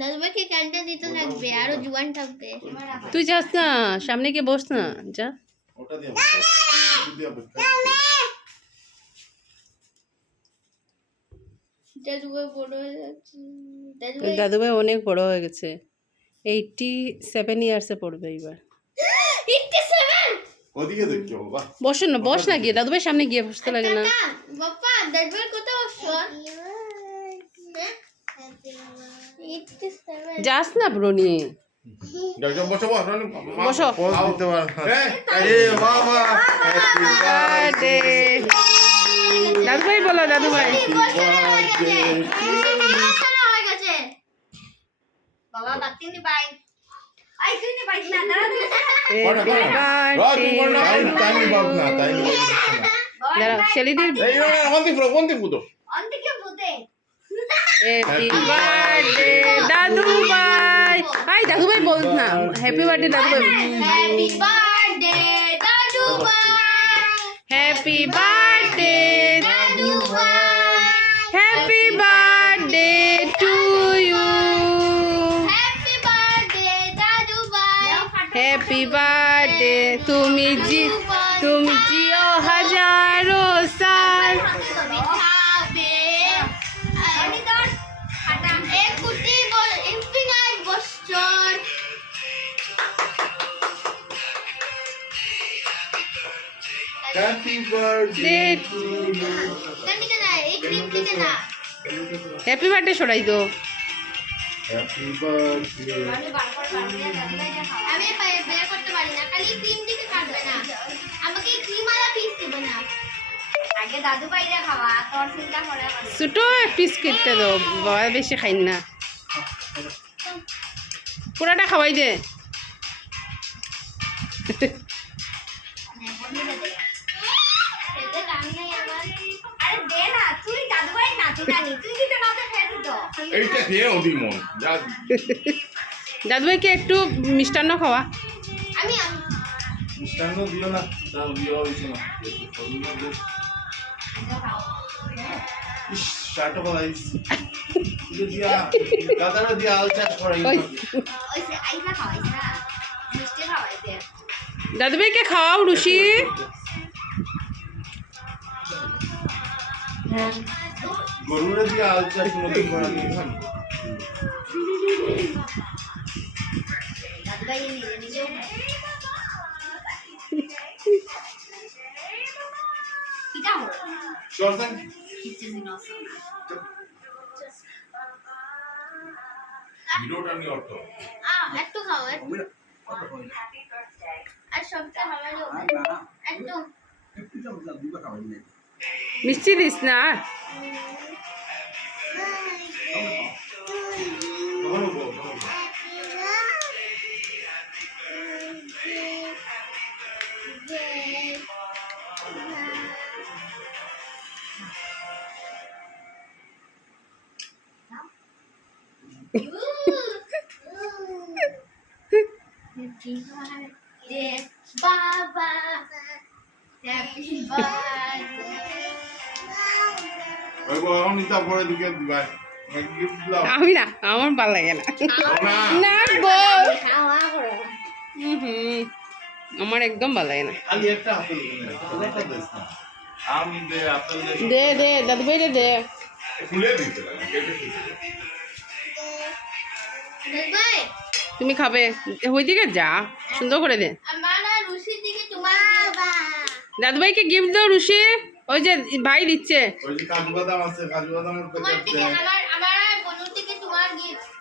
দাদুভাইকে ক্যান্টা দিতে থাকবে, আরো জোয়ান থাকবে। তুই যাস না, সামনে গিয়ে বস না, যা। ওটা দিয়ে দাদুভাই বড় হয়ে যাচ্ছে। দাদুভাই অনেক বড় হয়ে গেছে, 87 ইয়ার্সে পড়বে এবার। 87 ওদিকে দেখো বাবা। বসো না, বস না গিয়ে, দাদুভাই সামনে গিয়ে বসতে লাগে না। বাবা দাদুভাই কত বছর? 87 যাস না ব্রনি, যাও বসো বসো। পোজ দিতে পার। এ বাবা হ্যাপি বার্থডে দাদুভাই, বলো দাদুভাই। বাবা বাতিনি বাই আই তুই বাই না টাইম বাপ না তাই দাঁড়াও, শেলিদির এই কোনটি পুতো অন্তিকে ভূতে হ্যাপি বার্থডে দাদুভাই। হাই দাদুভাই বল না, হ্যাপি বার্থডে দাদুভাই। হ্যাপি বার্থডে দাদুভাই, হ্যাপি বার্থডে, দাদুভাই, happy birthday to you, happy birthday দাদুভাই, হ্যাপি বার্থডে। তুমি জিও হাজারো সাল। তুমি খাবে আমি তোর হাঁটা এক কোটি ইনফিনিট বছর। হ্যাপি বার্থডে টু ইউ কান্দিকে না এই ক্রিম থেকে না হ্যাপি বার্থডে সরাই দো। হ্যাপি বার্থডে আমি বের করতে পারি না, খালি ক্রিম দিকে কাটবে না, আমাকে ক্রিম আলা পিস দিবে না। আগে দাদু বাইরে খাওয়া তোর চিন্তা করে ছোট পিস কেটে দাও, বাবা বেশি খাই না, পুরাটা খাওয়াই দে। আরে দে না, তুই দাদু ভাই নাতি নানি তুই দিতে না তো খেয়ে দিত। এইটা খেয়ে ওদি মন যা দাদুভাইকে একটু মিষ্টান্ন খাওয়া। আমি মিষ্টান্ন দিও না তাও দিও হইছে না ইস শাটো বলাইস দিয়া গাদারা দিয়া আল চাষ করাই ওই ওইসে আইসা খাওয়াইছা মিষ্টি খাওয়াই দে। দাদুভাইকে খাওয়াও রুশি। গরুরা দিয়া আল চাষ মতো করাই খান দাদু ভাই নিজে নিজে পিতা হো শর্টসান কিচ্ছে দিনস ভিডিওটা নি অর্থ একটু খাও একটু আর সবটা হাওয়াই একটু মিষ্টি দিস না। বাবা হ্যাপি বার্থডে ওই গো আমি তা পরে দিকে দিবাই গিফট দাও আমি না, আমার ভালো লাগে না। না না গো, খাওয়া করো আমার একদম ভালো লাগে না। খালি একটা হাতে দিবেন ওটা দেস না আমি দে আপেল দে দে দাদুভাই দে। খুলে দিতে লাগে কেটে দিতে ভাই তুমি খাবে, ওইদিকে যা, সুন্দর করে দে। আমার আর রুশির দিকে তোমার বাবা দাদুভাইকে গিফট দাও রুশি, ওই যে ভাই দিচ্ছে। ওই যে কাজু বাদাম আছে কাজু বাদামের তোমার প্যাকেট দিকে আমার আমার আর বনুর দিকে তোমার গিফট